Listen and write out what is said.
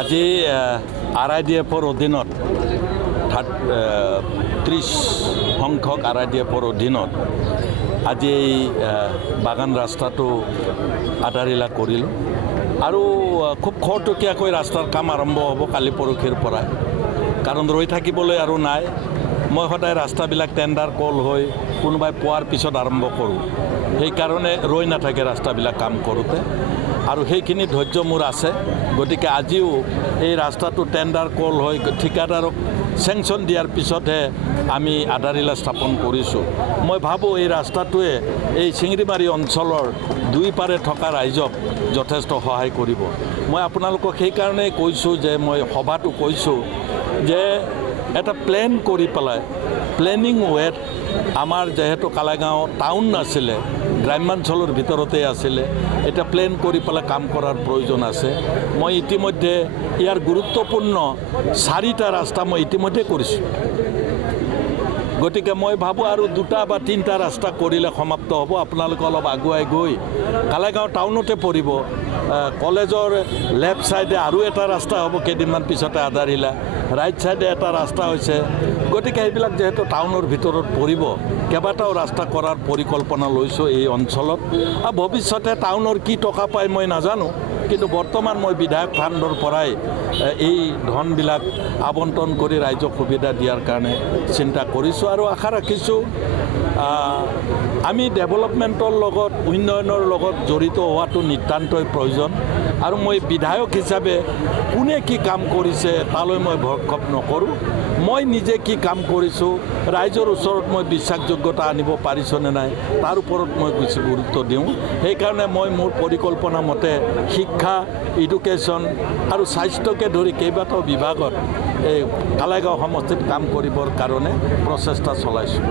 আজি RIDFৰ অধীনত 30 সংখ্যক RIDFৰ অধীনত আজি এই বাগান ৰাস্তাটো আধাৰিলা কৰিলোঁ আৰু খুব খৰতকীয়াকৈ ৰাস্তাৰ কাম আৰম্ভ হ'ব কালি পৰহিৰ পৰা কাৰণ ৰৈ থাকিবলৈ আৰু নাই মই সদায় ৰাস্তাবিলাক টেণ্ডাৰ কল হৈ কোনোবাই পোৱাৰ পিছত আৰম্ভ কৰোঁ সেইকাৰণে ৰৈ নাথাকে ৰাস্তাবিলাক কাম কৰোঁতে আৰু সেইখিনি ধৈৰ্য মোৰ আছে গতিকে আজিও এই ৰাস্তাটো টেণ্ডাৰ কল হৈ ঠিকাদাৰক চেংচন দিয়াৰ পিছতহে আমি আধাৰিলা স্থাপন কৰিছোঁ মই ভাবোঁ এই ৰাস্তাটোৱে এই চিঙিৰিমাৰী অঞ্চলৰ দুই পাৰে থকা ৰাইজক যথেষ্ট সহায় কৰিব মই আপোনালোকক সেইকাৰণেই কৈছোঁ যে মই সভাটো কৈছোঁ যে এটা প্লেন কৰি পেলাই প্লেনিং ৱেত আমাৰ যেহেতু কালাইগাঁও টাউন নাছিলে গ্ৰাম্যাঞ্চলৰ ভিতৰতে আছিলে এটা প্লেন কৰি পেলাই কাম কৰাৰ প্ৰয়োজন আছে মই ইতিমধ্যে ইয়াৰ গুৰুত্বপূৰ্ণ 4টা ৰাস্তা মই ইতিমধ্যে কৰিছোঁ গতিকে মই ভাবোঁ আৰু 2টা বা 3টা ৰাস্তা কৰিলে সমাপ্ত হ'ব আপোনালোকে অলপ আগুৱাই গৈ কালাইগাঁও টাউনতে পৰিব কলেজৰ লেফ্ট ছাইডে আৰু এটা ৰাস্তা হ'ব কেইদিনমান পিছতে আধাৰিলা ৰাইট ছাইডে এটা ৰাস্তা হৈছে গতিকে এইবিলাক যেহেতু টাউনৰ ভিতৰত পৰিব কেইবাটাও ৰাস্তা কৰাৰ পৰিকল্পনা লৈছোঁ এই অঞ্চলত আৰু ভৱিষ্যতে টাউনৰ কি টকা পায় মই নাজানো কিন্তু বৰ্তমান মই বিধায়ক ফাণ্ডৰ পৰাই এই ধনবিলাক আবণ্টন কৰি ৰাইজক সুবিধা দিয়াৰ কাৰণে চিন্তা কৰিছোঁ আৰু আশা ৰাখিছোঁ আমি ডেভেলপমেণ্টৰ লগত উন্নয়নৰ লগত জড়িত হোৱাটো নিতান্তই প্ৰয়োজন আৰু মই বিধায়ক হিচাপে কোনে কি কাম কৰিছে তালৈ মই ভৰক্ষেপ নকৰোঁ মই নিজে কি কাম কৰিছোঁ ৰাইজৰ ওচৰত মই বিশ্বাসযোগ্যতা আনিব পাৰিছোঁ নে নাই তাৰ ওপৰত মই বেছি গুৰুত্ব দিওঁ সেইকাৰণে মই মোৰ পৰিকল্পনা মতে শিক্ষা এডুকেশ্যন আৰু স্বাস্থ্যকে ধৰি কেইবাটাও বিভাগত এই কালাইগাঁও সমষ্টিত কাম কৰিবৰ কাৰণে প্ৰচেষ্টা চলাইছোঁ